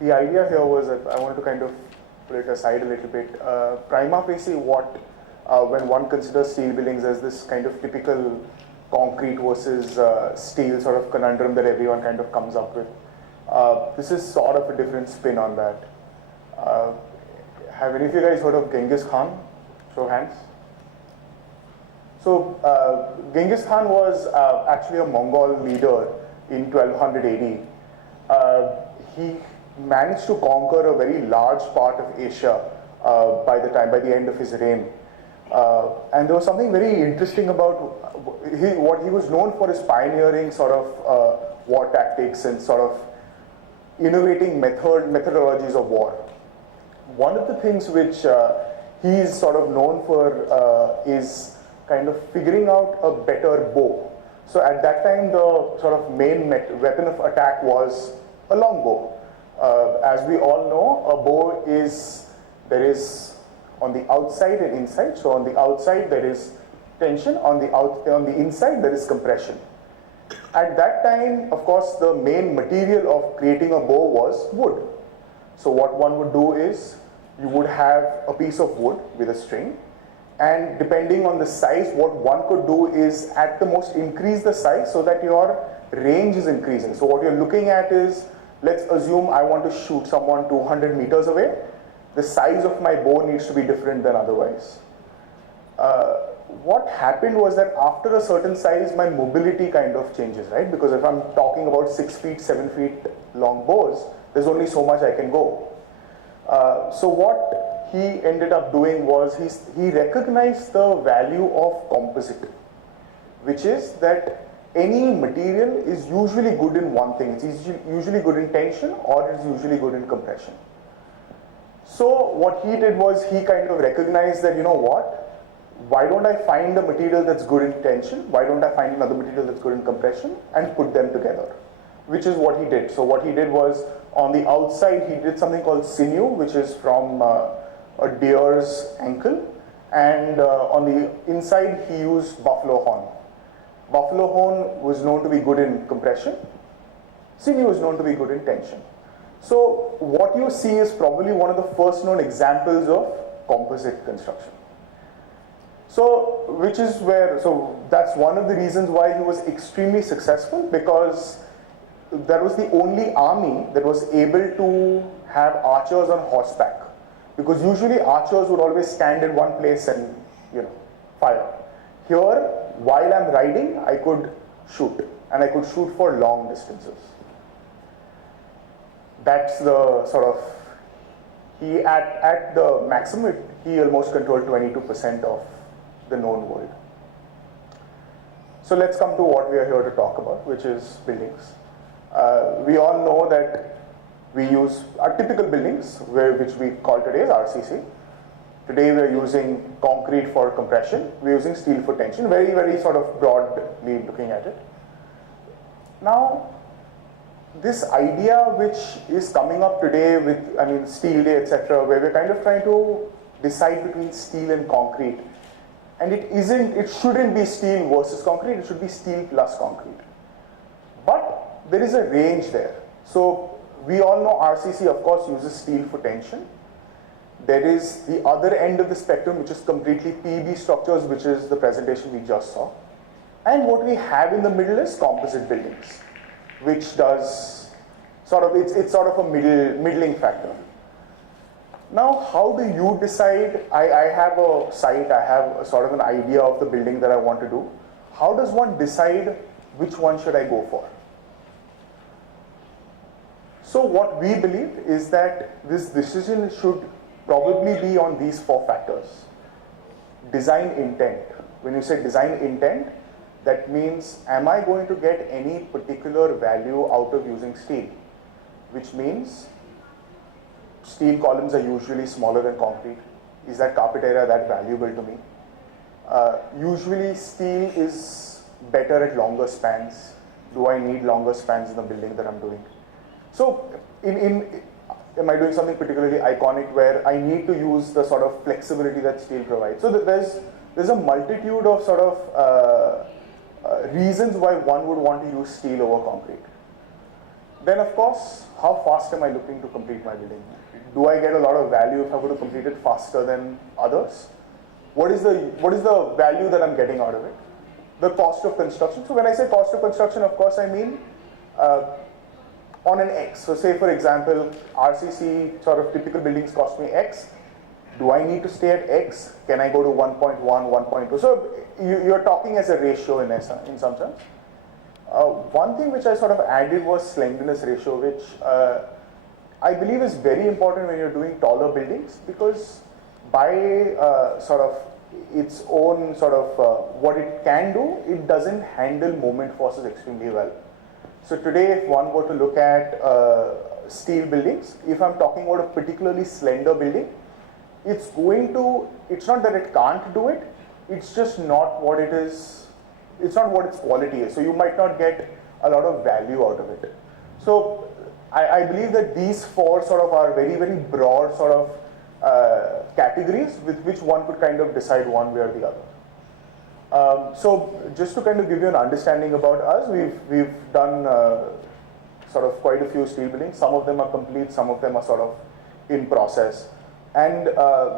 the idea here was that I wanted to kind of put it aside a little bit. Prima facie, when one considers steel buildings as this kind of typical concrete versus steel sort of conundrum that everyone kind of comes up with, this is sort of a different spin on that. Have any of you guys heard of Genghis Khan? Show hands. So Genghis Khan was actually a Mongol leader in 1200 AD. He managed to conquer a very large part of Asia by the end of his reign. And there was something very interesting about what he was known for, is pioneering sort of war tactics and sort of innovating methodologies of war. One of the things which he's sort of known for is kind of figuring out a better bow. So at that time, the sort of main weapon of attack was a long bow. As we all know, a bow there is on the outside and inside. So on the outside there is tension, on the inside there is compression. At that time, of course, the main material of creating a bow was wood. So what one would do is, you would have a piece of wood with a string, and depending on the size, what one could do is at the most increase the size so that your range is increasing. So what you're looking at is, let's assume I want to shoot someone 200 meters away. The size of my bow needs to be different than otherwise. What happened was that after a certain size, my mobility kind of changes, right? Because if I'm talking about 6 feet, 7 feet long bows, there's only so much I can go. So what he ended up doing was he recognized the value of composite, which is that any material is usually good in one thing. It's usually good in tension, or it's usually good in compression. So what he did was, he kind of recognized that, you know what, why don't I find a material that's good in tension, why don't I find another material that's good in compression, and put them together, which is what he did. So what he did was, on the outside, he did something called sinew, which is from a deer's ankle, and on the inside he used buffalo horn. Buffalo horn was known to be good in compression. Sinew was known to be good in tension. So what you see is probably one of the first known examples of composite construction. So that's one of the reasons why he was extremely successful, because that was the only army that was able to have archers on horseback. Because usually archers would always stand in one place and, fire. Here, while I'm riding, I could shoot, and I could shoot for long distances. That's the sort of, at the maximum, he almost controlled 22% of the known world. So let's come to what we are here to talk about, which is buildings. We all know that we use our typical buildings, which we call today as RCC. Today we're using concrete for compression, we're using steel for tension, very, very sort of broadly looking at it. Now, this idea which is coming up today with, Steel Day, etc., where we're kind of trying to decide between steel and concrete. And it shouldn't be steel versus concrete, it should be steel plus concrete. But there is a range there. So we all know RCC, of course, uses steel for tension. There is the other end of the spectrum, which is completely PB structures, which is the presentation we just saw. And what we have in the middle is composite buildings, which does sort of, it's sort of a middling factor. Now, how do you decide? I have a site, I have a sort of an idea of the building that I want to do. How does one decide which one should I go for? So what we believe is that this decision should probably be on these 4 factors. Design intent. When you say design intent, that means, am I going to get any particular value out of using steel? Which means, steel columns are usually smaller than concrete. Is that carpet area that valuable to me? Usually steel is better at longer spans. Do I need longer spans in the building that I'm doing? So, am I doing something particularly iconic where I need to use the sort of flexibility that steel provides? So there's a multitude of sort of reasons why one would want to use steel over concrete. then of course, how fast am I looking to complete my building? Do I get a lot of value if I were to complete it faster than others? What is the value that I'm getting out of it? The cost of construction. So when I say cost of construction, of course I mean on an X. So say for example, RCC sort of typical buildings cost me X. Do I need to stay at X? Can I go to 1.1, 1.2? So you're talking as a ratio in some sense. One thing which I sort of added was slenderness ratio, which I believe is very important when you're doing taller buildings, because by sort of its own sort of what it can do, it doesn't handle moment forces extremely well. So today, if one were to look at steel buildings, if I'm talking about a particularly slender building, it's not that it can't do it, it's just not what it is, it's not what its quality is. So you might not get a lot of value out of it. So I believe that these four sort of are very, very broad sort of categories with which one could kind of decide one way or the other. So just to kind of give you an understanding about us, we've done sort of quite a few steel buildings. Some of them are complete, some of them are sort of in process. And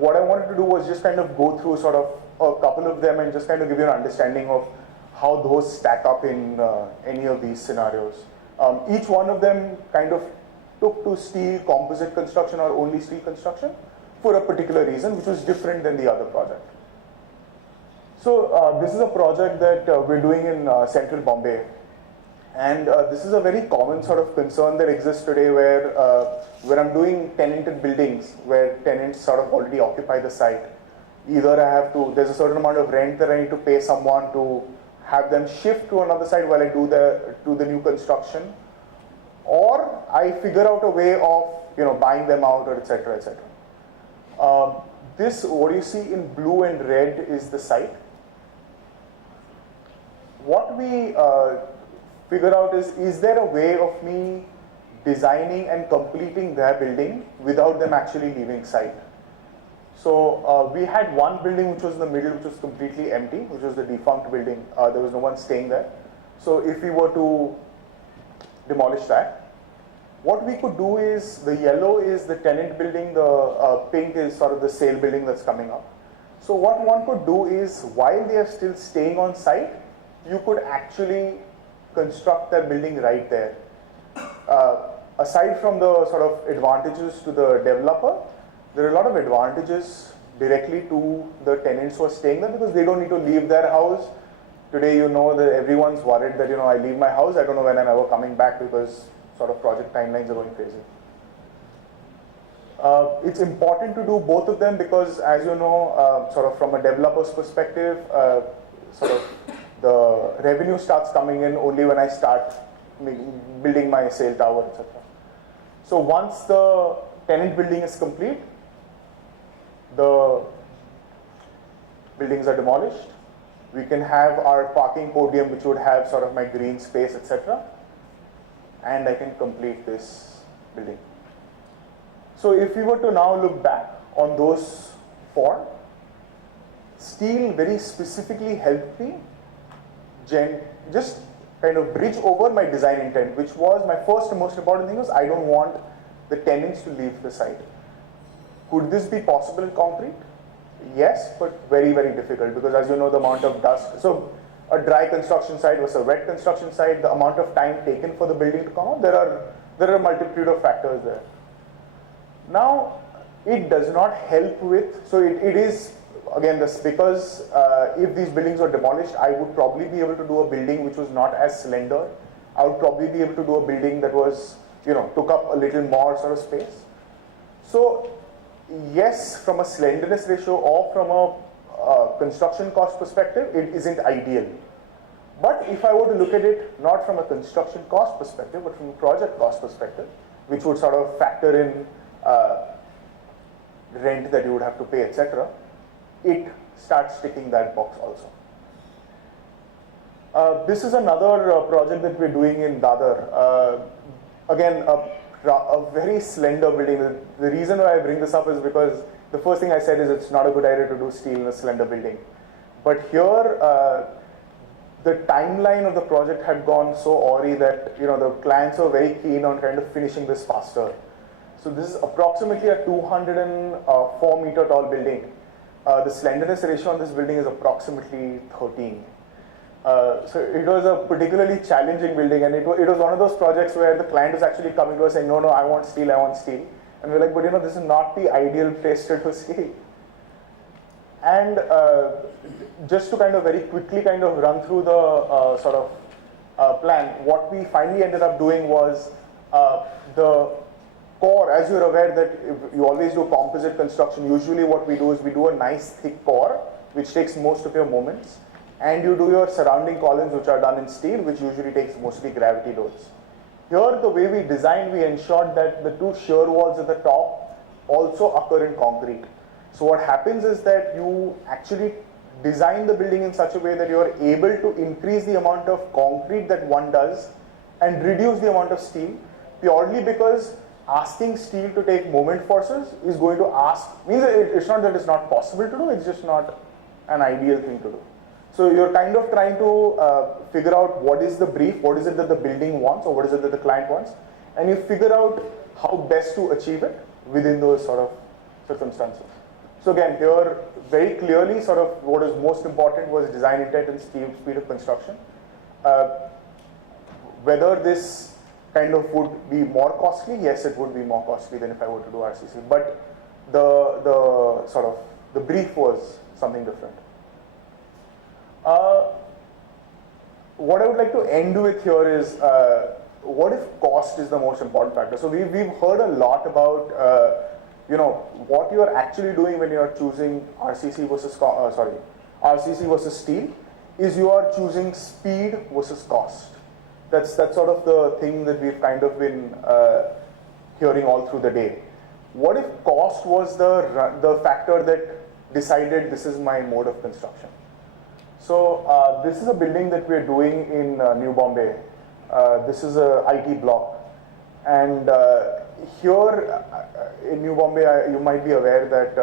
what I wanted to do was just kind of go through sort of a couple of them and just kind of give you an understanding of how those stack up in any of these scenarios. Each one of them kind of took to steel composite construction or only steel construction for a particular reason, which was different than the other project. So this is a project that we're doing in central Bombay. And this is a very common sort of concern that exists today where when I'm doing tenanted buildings, where tenants sort of already occupy the site, either there's a certain amount of rent that I need to pay someone to have them shift to another site while I do the new construction, or I figure out a way of buying them out, or etc. etc. This, what you see in blue and red, is the site. What we figure out is there a way of me designing and completing their building without them actually leaving site? So we had one building which was in the middle, which was completely empty, which was the defunct building. There was no one staying there. So if we were to demolish that, what we could do is, the yellow is the tenant building, the pink is sort of the sale building that's coming up. So what one could do is, while they are still staying on site, you could actually construct their building right there. Aside from the sort of advantages to the developer, there are a lot of advantages directly to the tenants who are staying there, because they don't need to leave their house. Today, that everyone's worried that, I leave my house, I don't know when I'm ever coming back, because sort of project timelines are going crazy. It's important to do both of them because, as you know, sort of from a developer's perspective, sort of the revenue starts coming in only when I start building my sale tower, etc. So once the tenant building is complete, the buildings are demolished. We can have our parking podium, which would have sort of my green space, etc. And I can complete this building. So if we were to now look back on those four, steel very specifically helped me just kind of bridge over my design intent, which was my first and most important thing was I don't want the tenants to leave the site. Could this be possible in concrete? Yes, but very, very difficult, because as you know, the amount of dust. So a dry construction site versus a wet construction site, the amount of time taken for the building to come out, there are a multitude of factors there. Now, it does not help with, so it is, again, this because if these buildings are demolished, I would probably be able to do a building which was not as slender. I would probably be able to do a building that was, took up a little more sort of space. So, yes, from a slenderness ratio or from a construction cost perspective, it isn't ideal. But if I were to look at it not from a construction cost perspective, but from a project cost perspective, which would sort of factor in rent that you would have to pay, etc., it starts ticking that box also. This is another project that we're doing in Dadar. Again, a very slender building. The reason why I bring this up is because the first thing I said is it's not a good idea to do steel in a slender building. But here, the timeline of the project had gone so awry that the clients were very keen on kind of finishing this faster. So this is approximately a 204 meter tall building. The slenderness ratio on this building is approximately 13. So it was a particularly challenging building, and it was one of those projects where the client was actually coming to us saying, no, I want steel, I want steel. And we're like, but this is not the ideal place to do steel. And just to kind of very quickly kind of run through the sort of plan, what we finally ended up doing was the core, as you're aware that if you always do composite construction, usually what we do is we do a nice thick core, which takes most of your moments, and you do your surrounding columns, which are done in steel, which usually takes mostly gravity loads. Here, the way we designed, we ensured that the two shear walls at the top also occur in concrete. So what happens is that you actually design the building in such a way that you are able to increase the amount of concrete that one does and reduce the amount of steel, purely because asking steel to take moment forces is going to means it's not that it's not possible to do, it's just not an ideal thing to do. So you're kind of trying to figure out what is the brief, what is it that the building wants, or what is it that the client wants, and you figure out how best to achieve it within those sort of circumstances. So again, here very clearly sort of what is most important was design intent and speed of construction. Whether this kind of would be more costly, yes, it would be more costly than if I were to do RCC, but the sort of the brief was something different. What I would like to end with here is what if cost is the most important factor? So we've heard a lot about what you are actually doing when you are choosing RCC versus steel is you are choosing speed versus cost. That's sort of the thing that we've kind of been hearing all through the day. What if cost was the factor that decided this is my mode of construction? So this is a building that we're doing in New Bombay. This is a IT block, and here in New Bombay, you might be aware that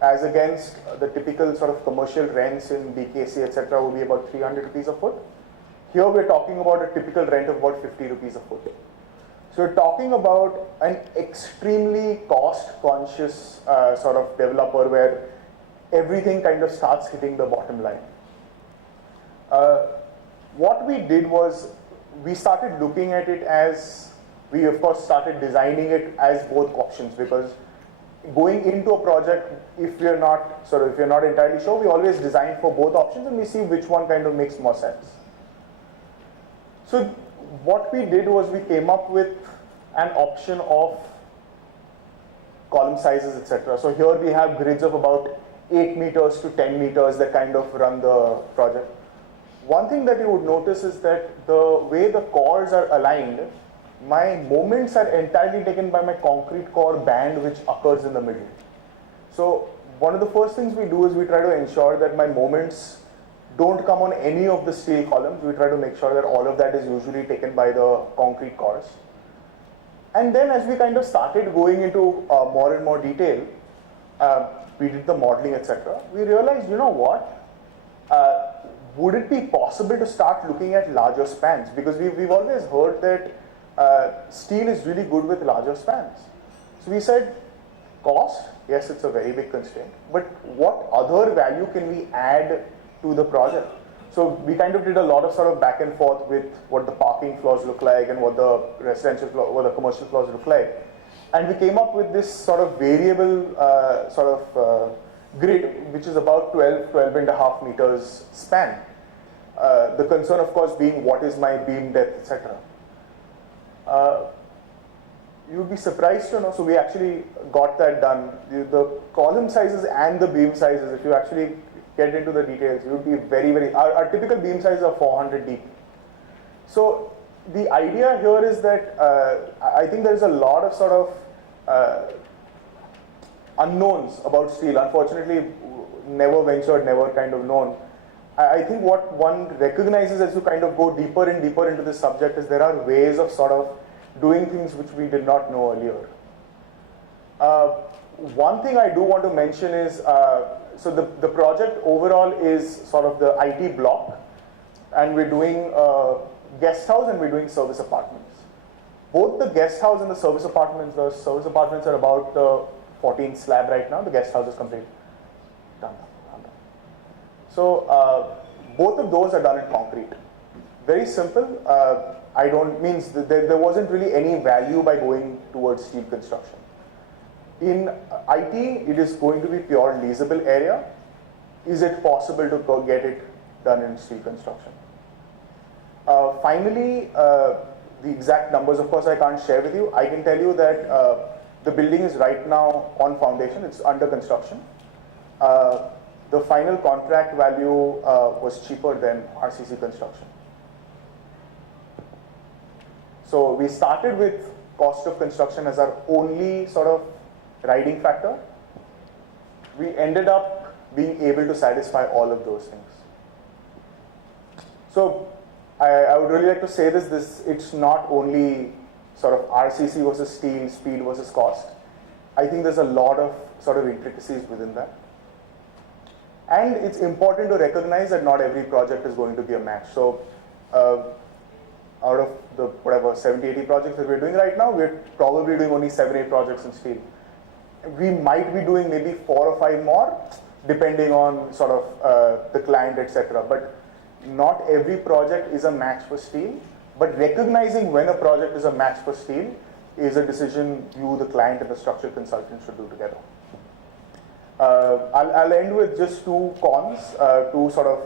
as against the typical sort of commercial rents in BKC, etc., would be about 300 rupees a foot. Here we're talking about a typical rent of about 50 rupees a foot. So we're talking about an extremely cost-conscious sort of developer where everything kind of starts hitting the bottom line. What we did was we started looking at it as, we of course started designing it as both options, because going into a project, if you're not entirely sure, we always design for both options and we see which one kind of makes more sense. So what we did was we came up with an option of column sizes, etc. So here we have grids of about 8 meters to 10 meters that kind of run the project. One thing that you would notice is that the way the cores are aligned, my moments are entirely taken by my concrete core band, which occurs in the middle. So one of the first things we do is we try to ensure that my moments don't come on any of the steel columns. We try to make sure that all of that is usually taken by the concrete cores. And then as we kind of started going into more and more detail, we did the modeling, etc. We realized, you know what? Would it be possible to start looking at larger spans? Because we've always heard that steel is really good with larger spans. So we said, cost, yes, it's a very big constraint, but what other value can we add to the project? So we kind of did a lot of sort of back and forth with what the parking floors look like and what the residential floor, what the commercial floors look like. And we came up with this sort of variable grid, which is about 12 and a half meters span. The concern, of course, being what is my beam depth, etc. You'd be surprised to know, so we actually got that done. The column sizes and the beam sizes, if you actually get into the details, you would be very, very, our typical beam sizes are 400 deep. So the idea here is that I think there's a lot of sort of unknowns about steel. Unfortunately, never ventured, never kind of known. I think what one recognizes as you kind of go deeper and deeper into this subject is there are ways of sort of doing things which we did not know earlier. One thing I do want to mention is, so the project overall is sort of the IT block. And we're doing guest house and we're doing service apartments. Both the guest house and the service apartments are about the 14th slab right now. The guest house is complete. Done. So both of those are done in concrete. Very simple. Means there wasn't really any value by going towards steel construction. In IT, it is going to be pure leasable area. Is it possible to get it done in steel construction? Finally, the exact numbers, of course, I can't share with you. I can tell you that the building is right now on foundation. It's under construction. The final contract value was cheaper than RCC construction. So we started with cost of construction as our only sort of riding factor. We ended up being able to satisfy all of those things. So I would really like to say this, it's not only sort of RCC versus steel, speed versus cost. I think there's a lot of sort of intricacies within that. And it's important to recognize that not every project is going to be a match. So out of the whatever 70, 80 projects that we're doing right now, we're probably doing only 7, 8 projects in steel. We might be doing maybe 4 or 5 more, depending on sort of the client, etc. But not every project is a match for steel. But recognizing when a project is a match for steel is a decision you, the client, and the structural consultant should do together. I'll end with just 2 cons, 2 sort of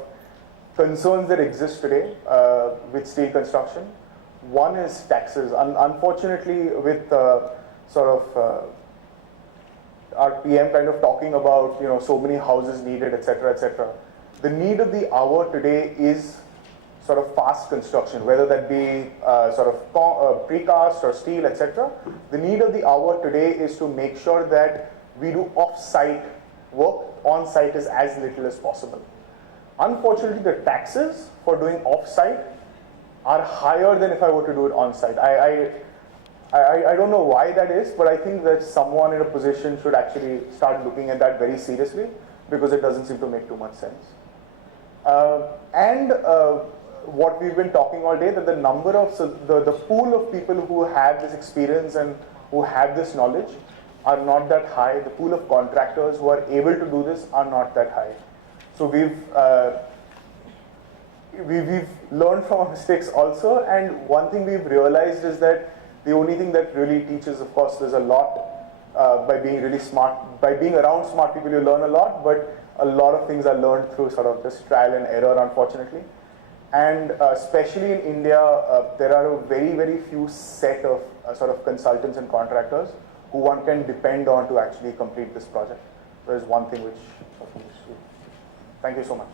concerns that exist today with steel construction. One is taxes. Unfortunately, with sort of our PM kind of talking about so many houses needed, etc., etc. The need of the hour today is sort of fast construction, whether that be sort of precast or steel, etc. The need of the hour today is to make sure that we do off-site work. On-site is as little as possible. Unfortunately, the taxes for doing off-site are higher than if I were to do it on-site. I don't know why that is, but I think that someone in a position should actually start looking at that very seriously, because it doesn't seem to make too much sense. What we've been talking all day, that the number of, the pool of people who have this experience and who have this knowledge are not that high. The pool of contractors who are able to do this are not that high. So we've learned from our mistakes also, and one thing we've realized is that the only thing that really teaches, of course, there's a lot by being really smart, by being around smart people you learn a lot, but a lot of things are learned through sort of this trial and error, unfortunately. And especially in India, there are a very, very few set of sort of consultants and contractors who one can depend on to actually complete this project. There is one thing which, thank you so much.